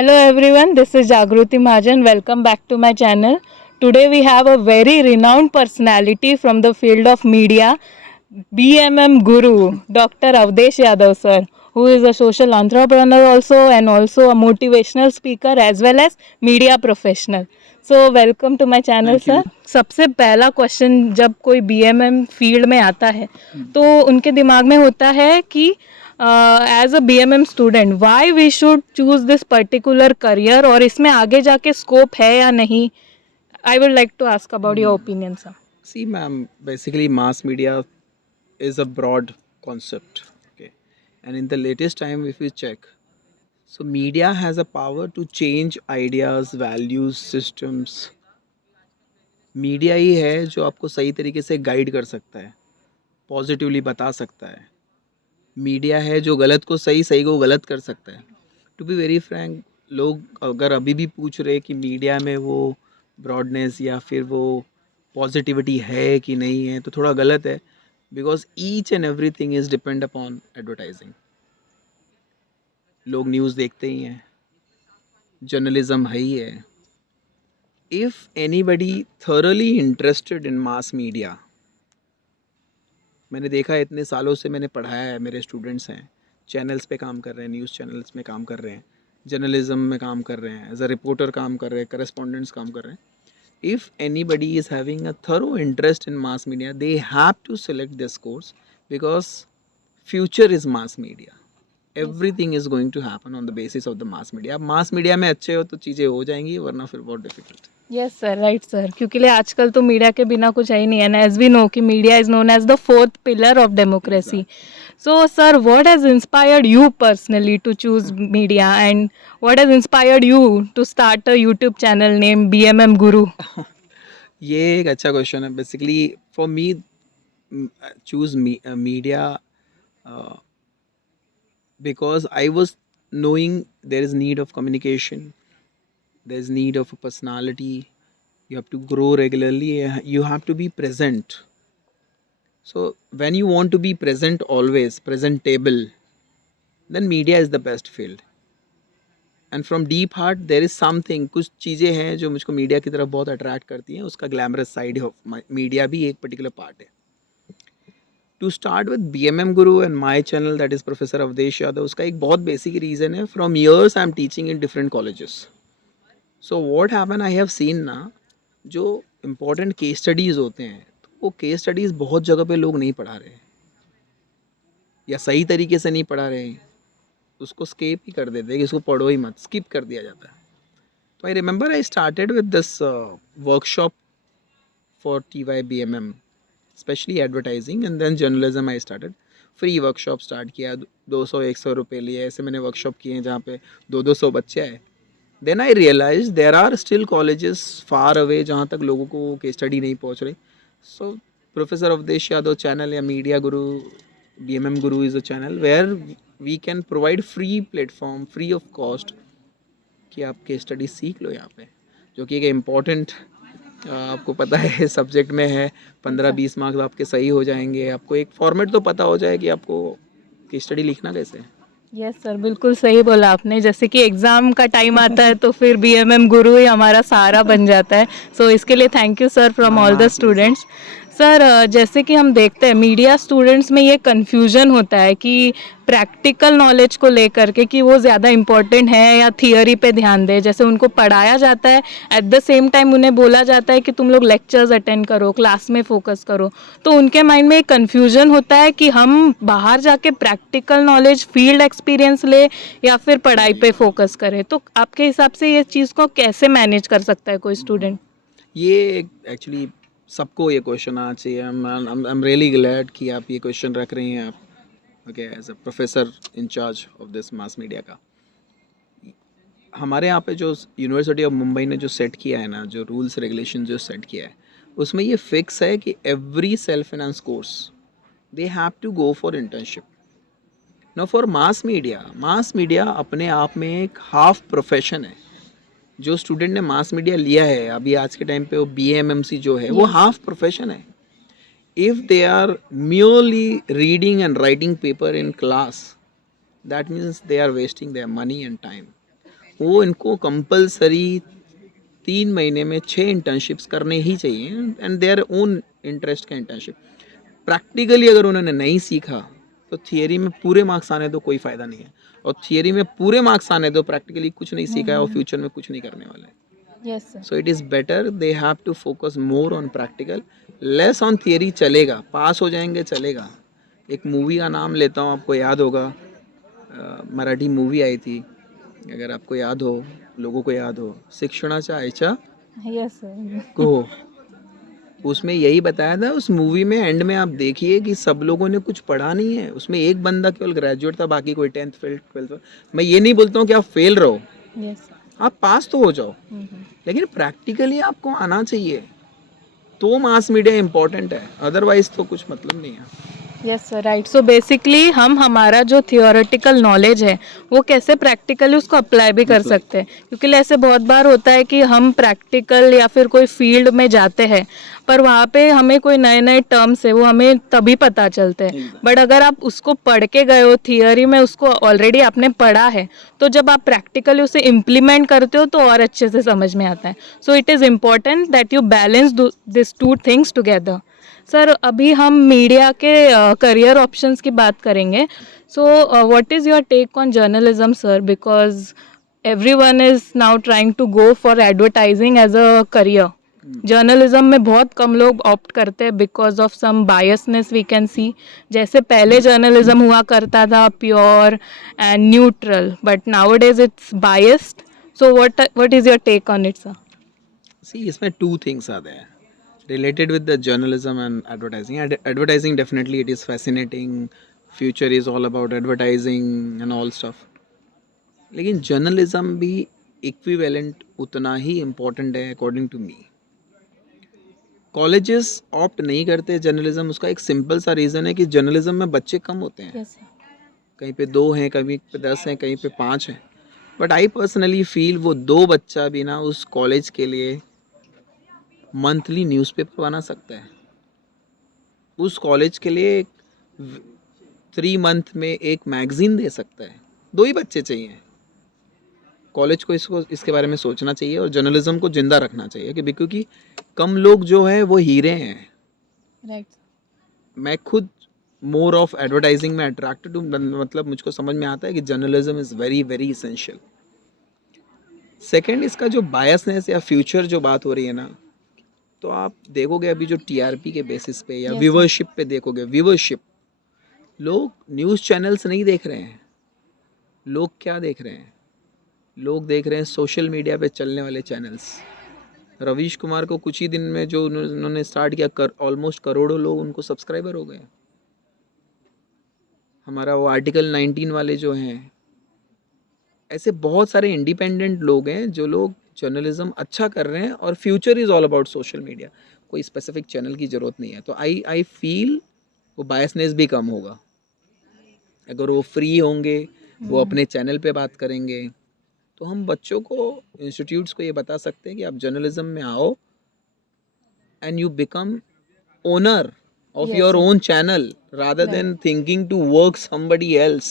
Hello everyone, this is Jagruti Mahajan. Welcome back to my channel. Today we have a very renowned personality from the field of media, BMM Guru, Dr. Avdesh Yadav sir, who is a social entrepreneur also and also a motivational speaker as well as media professional. So welcome to my channel Thank you. sir. सबसे पहला question जब कोई BMM field में आता है तो उनके दिमाग में होता है कि as a BMM student why we should choose this particular career और इसमें आगे जाके स्कोप है या नहीं. I would like to ask about your opinion sir. See, ma'am, basically, mass media is a broad concept. Okay. And in the latest time, if you check, so media has a power to change ideas, values, systems. Media ही है जो आपको सही तरीके से guide कर सकता है, पॉजिटिवली बता सकता है. मीडिया है जो गलत को सही, सही को गलत कर सकता है. टू बी वेरी फ्रैंक, लोग अगर अभी भी पूछ रहे कि मीडिया में वो ब्रॉडनेस या फिर वो पॉजिटिविटी है कि नहीं है, तो थोड़ा गलत है. Because each and every thing is depend upon advertising. लोग न्यूज़ देखते ही हैं, जर्नलिज्म है ही है. If anybody thoroughly interested in mass media, मैंने देखा है, इतने सालों से मैंने पढ़ाया है, मेरे स्टूडेंट्स हैं, चैनल्स पे काम कर रहे हैं, न्यूज़ चैनल्स में काम कर रहे हैं, जर्नलिज्म में काम कर रहे हैं, एज अ रिपोर्टर काम कर रहे हैं, करस्पॉन्डेंट्स काम कर रहे हैं. If anybody is having a thorough interest in mass media, they have to select this course because future is mass media. Everything is going to happen on the basis of the mass media. आप mass media में अच्छे हो तो चीज़ें हो जाएंगी, वरना फिर बहुत difficult. Yes sir, right sir, क्योंकि आजकल तो मीडिया के बिना कुछ है ही नहीं है. एज वी नो कि media is known as the fourth pillar of democracy. So, sir, what has inspired you personally to choose media, and what has inspired you to start a YouTube channel named BMM Guru? ये एक अच्छा question है. Basically for me, choose media because I was knowing there is need of communication, there is need of a personality, you have to grow regularly, you have to be present. So when you want to be present, always presentable, then media is the best field. And from deep heart there is something, कुछ चीज़ें हैं जो मुझको media की तरफ बहुत attract करती हैं. उसका ग्लैमरस साइड ऑफ मीडिया भी एक पर्टिकुलर पार्ट है. To start with BMM Guru and my channel, that is professor Avadhesh Yadav, उसका एक बहुत बेसिक रीज़न है. From years I am teaching in different colleges. So what happen, I have seen ना, जो important case studies होते हैं, तो वो केस स्टडीज़ बहुत जगह पे लोग नहीं पढ़ा रहे या सही तरीके से नहीं पढ़ा रहे, उसको स्किप ही कर देते हैं कि इसको पढ़ो ही मत, स्किप कर दिया जाता है. तो I remember I started with this workshop for TYBMM, specially advertising and then journalism. I started free workshop start किया, 200-100 रुपये लिए. ऐसे मैंने वर्कशॉप किए हैं जहाँ पे 200 बच्चे आए. Then I realise there are still colleges far away जहाँ तक लोगों को केस स्टडी नहीं पहुँच रही. So professor Avadhesh Yadav channel या media Guru, BMM Guru is a channel where we can provide free platform, free of cost, कि आप केस स्टडी सीख लो यहाँ पे, जो कि एक इम्पॉर्टेंट, आपको पता है, सब्जेक्ट में है. 15-20 मार्क्स आपके सही हो जाएंगे. आपको एक फॉर्मेट तो पता हो जाए कि आपको केस स्टडी लिखना कैसे है. यस सर, बिल्कुल सही बोला आपने. जैसे कि एग्ज़ाम का टाइम आता है तो फिर बीएमएम गुरु ही हमारा सहारा बन जाता है. सो इसके लिए thank you sir from all the students. Sir, जैसे कि हम देखते हैं मीडिया स्टूडेंट्स में ये कन्फ्यूजन होता है कि प्रैक्टिकल नॉलेज को लेकर के कि वो ज़्यादा इम्पोर्टेंट है या थियोरी पे ध्यान दें. जैसे उनको पढ़ाया जाता है, एट द सेम टाइम उन्हें बोला जाता है कि तुम लोग लेक्चर्स अटेंड करो, क्लास में फोकस करो. तो उनके माइंड में एक कन्फ्यूजन होता है कि हम बाहर जाके प्रैक्टिकल नॉलेज, फील्ड एक्सपीरियंस ले या फिर पढ़ाई पे फोकस करें. तो आपके हिसाब से ये चीज़ को कैसे मैनेज कर सकता है कोई स्टूडेंट? ये एक्चुअली सबको ये क्वेश्चन आना चाहिए. आई एम रियली ग्लैड कि आप ये क्वेश्चन रख रही हैं आप, okay, as a professor in charge of this mass media का. हमारे यहाँ पे जो यूनिवर्सिटी ऑफ मुंबई ने जो सेट किया है ना, जो रूल्स रेगुलेशन जो सेट किया है, उसमें ये फिक्स है कि every self finance course they have to go for internship. No for mass media अपने आप में एक हाफ प्रोफेशन है. जो स्टूडेंट ने मास मीडिया लिया है अभी आज के टाइम पे, वो BMMC जो है, वो हाफ प्रोफेशन है. If they are merely reading and writing paper in class, that means they are wasting their money and time. वो इनको कंपलसरी 3 महीने में 6 इंटर्नशिप्स करने ही चाहिए, एंड देयर ओन इंटरेस्ट का इंटर्नशिप। प्रैक्टिकली अगर उन्होंने नहीं सीखा तो थियरी में पूरे मार्क्स आने तो कोई फ़ायदा नहीं है, और थियरी में पूरे मार्क्स आने तो प्रैक्टिकली कुछ नहीं सीखा है और फ्यूचर में कुछ नहीं करने वाला है। Yes sir. So it is better they have to focus more on practical, less on theory. चलेगा, पास हो जाएंगे, चलेगा। एक मूवी का नाम लेता हूँ, आपको याद होगा, मराठी मूवी आई थी, अगर आपको याद हो, लोगों को याद हो, शिक्षणाच्या आईच्या यस सर। को। उसमें यही बताया था उस मूवी में, एंड में आप देखिए कि सब लोगों ने कुछ पढ़ा नहीं है, उसमें एक बंदा केवल ग्रेजुएट था, बाकी कोई 10th फेल 12th। मैं ये नहीं बोलता हूँ कि आप फेल रहो, यस सर। आप पास तो हो जाओ, लेकिन प्रैक्टिकली आपको आना चाहिए, तो मास मीडिया इम्पोर्टेंट है, अदरवाइज तो कुछ मतलब नहीं है। Yes sir, right. So basically हम हमारा जो थियोरेटिकल नॉलेज है वो कैसे प्रैक्टिकली उसको अप्लाई भी कर सकते हैं, क्योंकि ऐसे बहुत बार होता है कि हम प्रैक्टिकल या फिर कोई फील्ड में जाते हैं पर वहाँ पे हमें कोई नए नए टर्म्स है वो हमें तभी पता चलते हैं। बट अगर आप उसको पढ़ के गए हो, थियोरी में उसको ऑलरेडी आपने पढ़ा है, तो जब आप प्रैक्टिकली उसे इम्प्लीमेंट करते हो तो और अच्छे से समझ में आता है। So it is important that you balance this two things together. Sir अभी हम मीडिया के करियर ऑप्शंस की बात करेंगे। So what is your take on journalism sir, because everyone is now trying to go for advertising as a career. Journalism में बहुत कम लोग ऑप्ट करते हैं because of some biasness we can see. जैसे पहले जर्नलिज्म हुआ करता था pure and neutral, but now days it's biased. So what is your take on it sir? See, इसमें two things are there related with the journalism and advertising. Advertising, definitely it is fascinating. Future is all about advertising and all stuff. लेकिन journalism भी equivalent उतना ही important है according to me. Colleges opt नहीं करते journalism, उसका एक simple सा रीज़न है कि जर्नलिज्म में बच्चे कम होते हैं। Yes sir. कहीं पे 2 हैं, कहीं पे 10 हैं, कहीं पे 5 हैं। बट आई पर्सनली फील वो 2 बच्चा भी ना उस कॉलेज के लिए मंथली न्यूज़पेपर बना सकता है, उस कॉलेज के लिए 3 मंथ में एक मैगज़ीन दे सकता है। 2 ही बच्चे चाहिए। कॉलेज को इसके बारे में सोचना चाहिए और जर्नलिज्म को ज़िंदा रखना चाहिए, कि क्योंकि कम लोग जो हैं वो हीरे हैं। राइट। मैं खुद मोर ऑफ एडवर्टाइजिंग में अट्रैक्टेड हूँ, मतलब मुझको समझ में आता है कि journalism is very very essential. Second, इसका जो बायसनेस या फ्यूचर जो बात हो रही है ना, तो आप देखोगे अभी जो टीआरपी के बेसिस पे या Yes, sir. व्यूवरशिप पे देखोगे, व्यूवरशिप, लोग न्यूज़ चैनल्स नहीं देख रहे हैं। लोग क्या देख रहे हैं? लोग देख रहे हैं सोशल मीडिया पे चलने वाले चैनल्स। रवीश कुमार को कुछ ही दिन में जो उन्होंने स्टार्ट किया, ऑलमोस्ट करोड़ों लोग उनको सब्सक्राइबर हो गए। हमारा वो आर्टिकल 19 वाले जो हैं, ऐसे बहुत सारे इंडिपेंडेंट लोग हैं जो लोग जर्नलिज्म अच्छा कर रहे हैं, और future is all about social media. कोई स्पेसिफिक चैनल की ज़रूरत नहीं है। तो आई फील वो बायसनेस भी कम होगा अगर वो फ्री होंगे, वो अपने चैनल पे बात करेंगे। तो हम बच्चों को, इंस्टीट्यूट्स को ये बता सकते हैं कि आप जर्नलिज्म में आओ and you become owner of Yes, your sir. Own channel rather Right. Then thinking to work somebody else.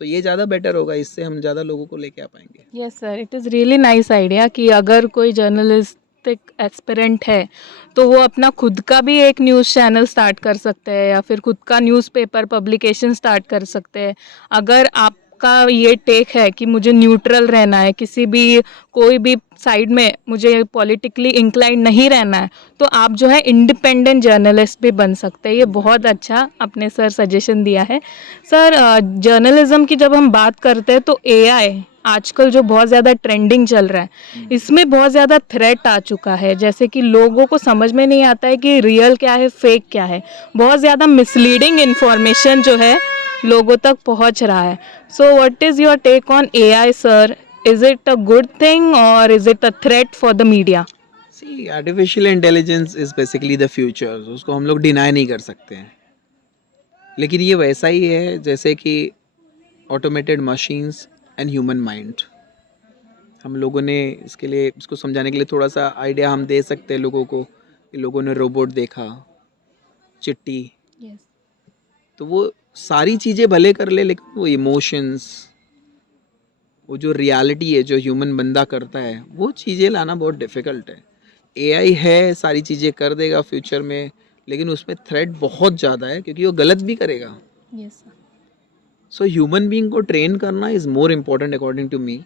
तो ये ज़्यादा बेटर होगा, इससे हम ज़्यादा लोगों को लेके आ पाएंगे। Yes sir, it is really nice idea कि अगर कोई जर्नलिस्टिक एस्पिरेंट है तो वो अपना खुद का भी एक न्यूज़ चैनल स्टार्ट कर सकते हैं या फिर खुद का न्यूज़पेपर पब्लिकेशन स्टार्ट कर सकते हैं। अगर आपका ये टेक है कि मुझे न्यूट्रल रहना है, किसी भी कोई भी साइड में मुझे पॉलिटिकली इंक्लाइंड नहीं रहना है, तो आप जो है इंडिपेंडेंट जर्नलिस्ट भी बन सकते हैं। ये बहुत अच्छा आपने सर सजेशन दिया है। सर जर्नलिज्म की जब हम बात करते हैं तो एआई आजकल जो बहुत ज़्यादा ट्रेंडिंग चल रहा है, इसमें बहुत ज़्यादा थ्रेट आ चुका है। जैसे कि लोगों को समझ में नहीं आता है कि रियल क्या है, फेक क्या है। बहुत ज़्यादा मिसलीडिंग इन्फॉर्मेशन जो है लोगों तक पहुंच रहा है। So what is your take on AI sir? Is it a good thing और is it a threat for the media? See, artificial intelligence is basically the future, उसको हम लोग डिनाई नहीं कर सकते हैं। लेकिन ये वैसा ही है जैसे कि automated machines and human mind. हम लोगों ने इसके लिए, इसको समझाने के लिए थोड़ा सा आइडिया हम दे सकते हैं लोगों को, कि लोगों ने रोबोट देखा, चिट्टी, यस। तो वो सारी चीज़ें भले कर ले, लेकिन वो इमोशंस, वो जो रियलिटी है जो ह्यूमन बंदा करता है वो चीज़ें लाना बहुत डिफ़िकल्ट है. एआई है, सारी चीज़ें कर देगा फ्यूचर में, लेकिन उसमें थ्रेट बहुत ज़्यादा है क्योंकि वो गलत भी करेगा. Yes sir. So human being को ट्रेन करना is more important according to me,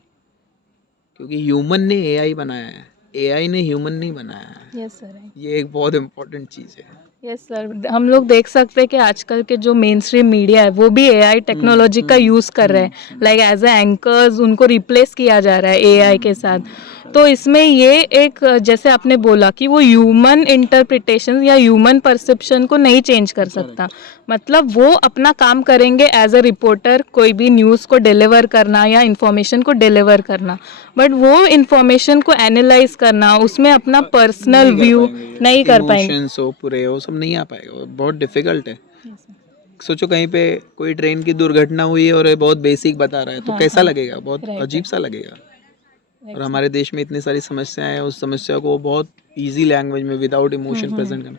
क्योंकि ह्यूमन ने एआई बनाया है, एआई ने ह्यूमन नहीं बनाया है. Yes sir. ये एक बहुत इम्पोर्टेंट चीज़ है. यस सर, हम लोग देख सकते हैं कि आजकल के जो मेन स्ट्रीम मीडिया है वो भी एआई टेक्नोलॉजी का यूज़ कर रहे हैं, लाइक एज ए एंकर्स उनको रिप्लेस किया जा रहा है एआई के साथ. तो इसमें ये एक जैसे आपने बोला कि वो ह्यूमन इंटरप्रिटेशन या ह्यूमन परसेप्शन को नहीं चेंज कर सकता, मतलब वो अपना काम करेंगे एज अ रिपोर्टर, कोई भी न्यूज़ को डिलीवर करना या इंफॉर्मेशन को डिलीवर करना, बट वो इंफॉर्मेशन को एनालाइज करना, उसमें अपना पर्सनल व्यू नहीं कर पाएंगे. इमोशंस हो पूरे वो सब नहीं आ पाएगा, वो बहुत डिफिकल्ट है. सोचो कहीं पे कोई ट्रेन की दुर्घटना हुई है और ये बहुत बेसिक बता रहा है तो कैसा लगेगा, बहुत अजीब सा लगेगा. और हमारे देश में इतनी सारी समस्याएं हैं, उस समस्या को बहुत इजी लैंग्वेज में विदाउट इमोशन प्रेजेंट करना,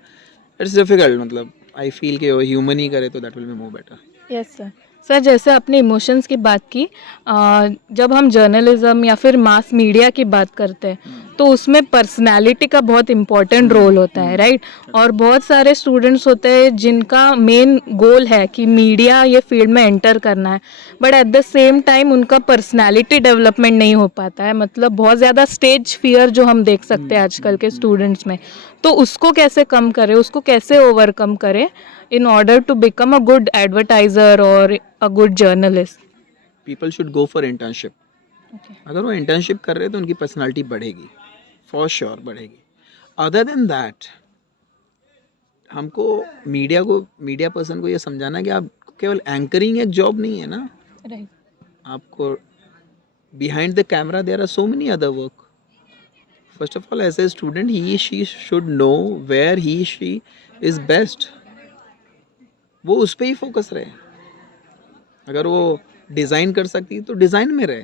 इट्स डिफिकल्ट. मतलब आई फील कि वो ह्यूमन ही करे तो that will be more better. Yes sir. Sir जैसे आपने इमोशंस की बात की, जब हम जर्नलिज्म या फिर मास मीडिया की बात करते हैं तो उसमें पर्सनालिटी का बहुत इम्पोर्टेंट रोल होता है, राइट? और बहुत सारे स्टूडेंट्स होते हैं जिनका मेन गोल है कि मीडिया ये फील्ड में एंटर करना है, but at the same time उनका पर्सनालिटी डेवलपमेंट नहीं हो पाता है, मतलब बहुत ज़्यादा स्टेज फियर जो हम देख सकते हैं आजकल के स्टूडेंट्स में. तो उसको कैसे कम करें, उसको कैसे ओवरकम करें in order to become a good advertiser or a good journalist? People should go for internship. Okay. अगर वो इंटर्नशिप कर रहे हैं तो उनकी पर्सनालिटी बढ़ेगी, फॉर श्योर बढ़ेगी. अदर देन दैट हमको मीडिया पर्सन को ये समझाना कि आप केवल एंकरिंग एक जॉब नहीं है ना. Right. आपको behind the camera there are so many other work. First of all as a student he she should know where he she is best. वो उस पर ही फोकस रहे. अगर वो डिज़ाइन कर सकती तो डिज़ाइन में रहे,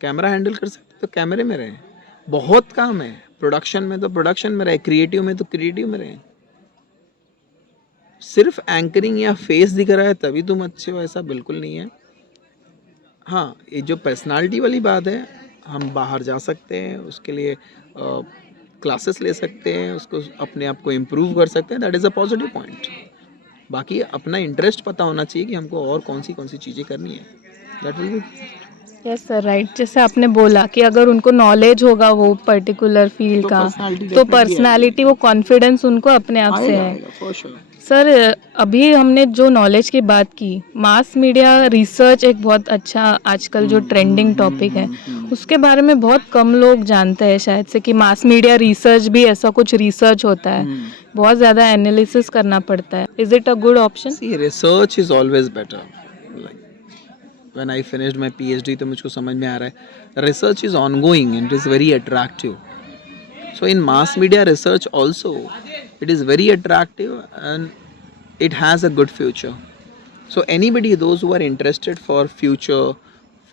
कैमरा हैंडल कर सकती तो कैमरे में रहे. बहुत काम है. प्रोडक्शन में तो प्रोडक्शन में रहे, क्रिएटिव में तो क्रिएटिव में रहे. सिर्फ एंकरिंग या फेस दिख रहा है तभी तुम अच्छे हो, ऐसा बिल्कुल नहीं है. हाँ, ये जो पर्सनालिटी वाली बात है, हम बाहर जा सकते हैं, उसके लिए क्लासेस ले सकते हैं, उसको अपने आप को इम्प्रूव कर सकते हैं. That is a positive point. बाकी अपना इंटरेस्ट पता होना चाहिए कि हमको और कौन सी चीज़ें करनी है. That will be. Yes sir, right. जैसे आपने बोला कि अगर उनको नॉलेज होगा वो पर्टिकुलर फील्ड तो का, personality तो definitely पर्सनालिटी, वो कॉन्फिडेंस उनको अपने आप से है. For sure. सर अभी हमने जो नॉलेज की बात की, मास मीडिया रिसर्च एक बहुत अच्छा आजकल जो ट्रेंडिंग टॉपिक है, उसके बारे में बहुत कम लोग जानते हैं शायद से कि मास मीडिया रिसर्च भी ऐसा कुछ रिसर्च होता है, बहुत ज़्यादा एनालिसिस करना पड़ता है. Is it a good option? See research is always better. Like when I finished my PhD तो मुझको समझ में आ रहा है research is ongoing and it is very attractive. So in mass media research also, it is very attractive and it has a good future. So anybody, those who are interested for future,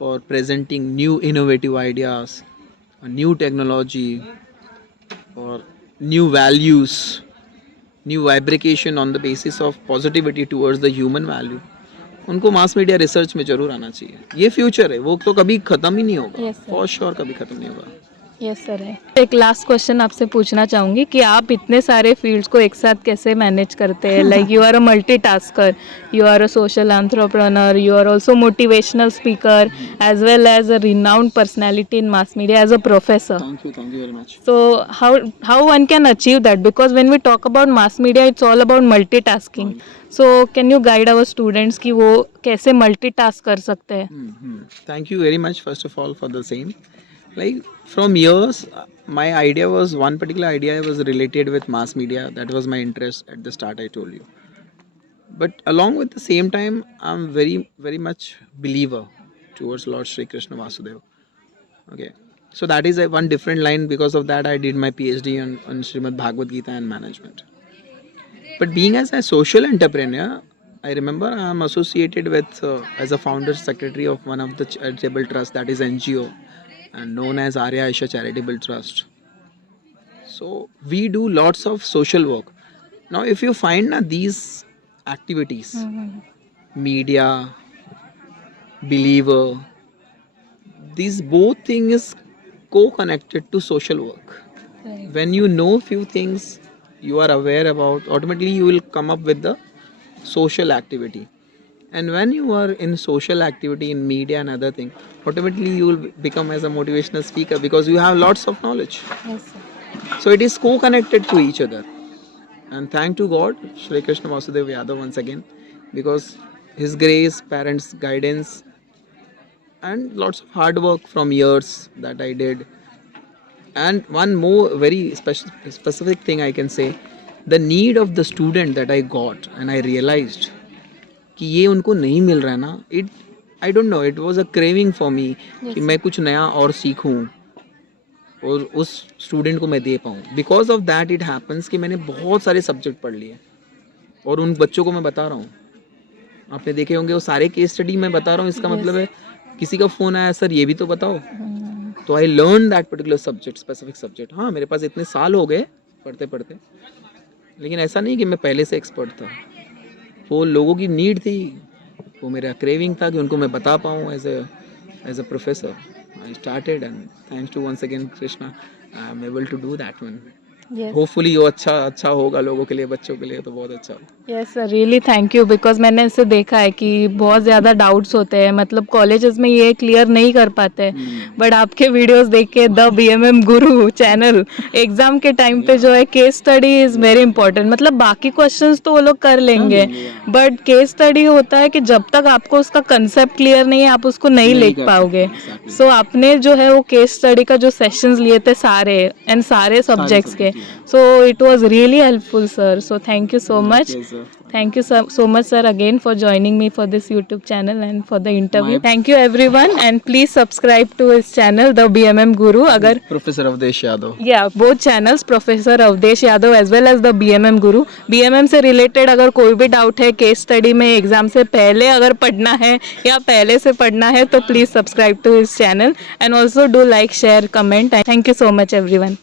for presenting new innovative ideas, new technology, or new values, new fabrication on the basis of positivity towards the human value, उनको mass media research में जरूर आना चाहिए. ये future है, वो तो कभी ख़त्म ही नहीं होगा. Yes, sir. फॉर श्योर कभी ख़त्म नहीं होगा. यस सर है. एक लास्ट क्वेश्चन आपसे पूछना चाहूँगी कि आप इतने सारे फील्ड्स को एक साथ कैसे मैनेज करते हैं? Like you are a multitasker, you are a social entrepreneur, you are also motivational speaker as well as a renowned personality in mass media as a professor. Thank you very much. So how one can achieve that? Because when we talk about mass media, it's all about multitasking. So can you guide our students कि वो कैसे multitask कर सकते हैं? Thank you very much, first of all, for the same. Like from years, my idea was one particular idea was related with mass media. That was my interest at the start. I told you. But along with the same time, I'm very much believer towards Lord Shri Krishna Vasudeva. Okay. So that is a one different line. Because of that, I did my PhD on Srimad Bhagavad Gita and management. But being as a social entrepreneur, I remember I'm associated with as a founder secretary of one of the charitable trust, that is NGO, and known as Arya Aisha Charitable Trust. So we do lots of social work. Now if you find these activities, media, believer, these both thing is co-connected to social work. When you know few things, you are aware about, automatically you will come up with the social activity. And when you are in social activity in media and other thing, automatically you will become as a motivational speaker because you have lots of knowledge. Yes, sir. So it is co-connected to each other. And thank to God, Shri Krishna Vasudev Yadav once again, because his grace, parents' guidance, and lots of hard work from years that I did. And one more very specific thing I can say, the need of the student that I got and I realized कि ये उनको नहीं मिल रहा है ना, it I don't know, it was a craving for me कि मैं कुछ नया और सीखूं और उस स्टूडेंट को मैं दे पाऊँ. Because of that it happens कि मैंने बहुत सारे सब्जेक्ट पढ़ लिए और उन बच्चों को मैं बता रहा हूँ. आपने देखे होंगे वो सारे केस स्टडी मैं बता रहा हूँ. इसका मतलब है किसी का फ़ोन आया, सर ये भी तो बताओ. तो I learn that particular subject, specific subject. हाँ, मेरे पास इतने साल हो गए पढ़ते पढ़ते, लेकिन ऐसा नहीं कि मैं पहले से एक्सपर्ट था. वो लोगों की नीड थी, वो मेरा क्रेविंग था कि उनको मैं बता पाऊँ as a professor. I started and thanks to once again Krishna, I am able to do that one. Hopefully वो अच्छा होगा लोगों के लिए, बच्चों के लिए तो बहुत अच्छा होगा. Yes sir, really thank you. Because मैंने इसे देखा है कि बहुत ज़्यादा डाउट्स होते हैं, मतलब कॉलेजेस में ये क्लियर नहीं कर पाते हैं. बट आपके वीडियोस देख के the BMM Guru channel, exam के टाइम पे जो है case study is very important. मतलब बाकी क्वेश्चंस तो वो लोग कर लेंगे, बट केस स्टडी होता है कि जब तक आपको उसका कंसेप्ट क्लियर नहीं है आप उसको नहीं लिख पाओगे. सो आपने जो है वो केस स्टडी का जो सेशंस लिए थे सारे एंड सारे सब्जेक्ट्स के, so it was really helpful sir, so thank you so much. Thank you so much sir again for joining me for this YouTube channel and for the interview. Thank you everyone and please subscribe to his channel the BMM Guru. Agar professor Avadhesh Yadav, yeah, both channels Professor Avdesh Yadav as well as the BMM Guru. BMM से related अगर कोई भी doubt है case study में, exam से पहले अगर पढ़ना है या पहले से पढ़ना है, तो please subscribe to his channel and also do like share comment. Thank you so much everyone.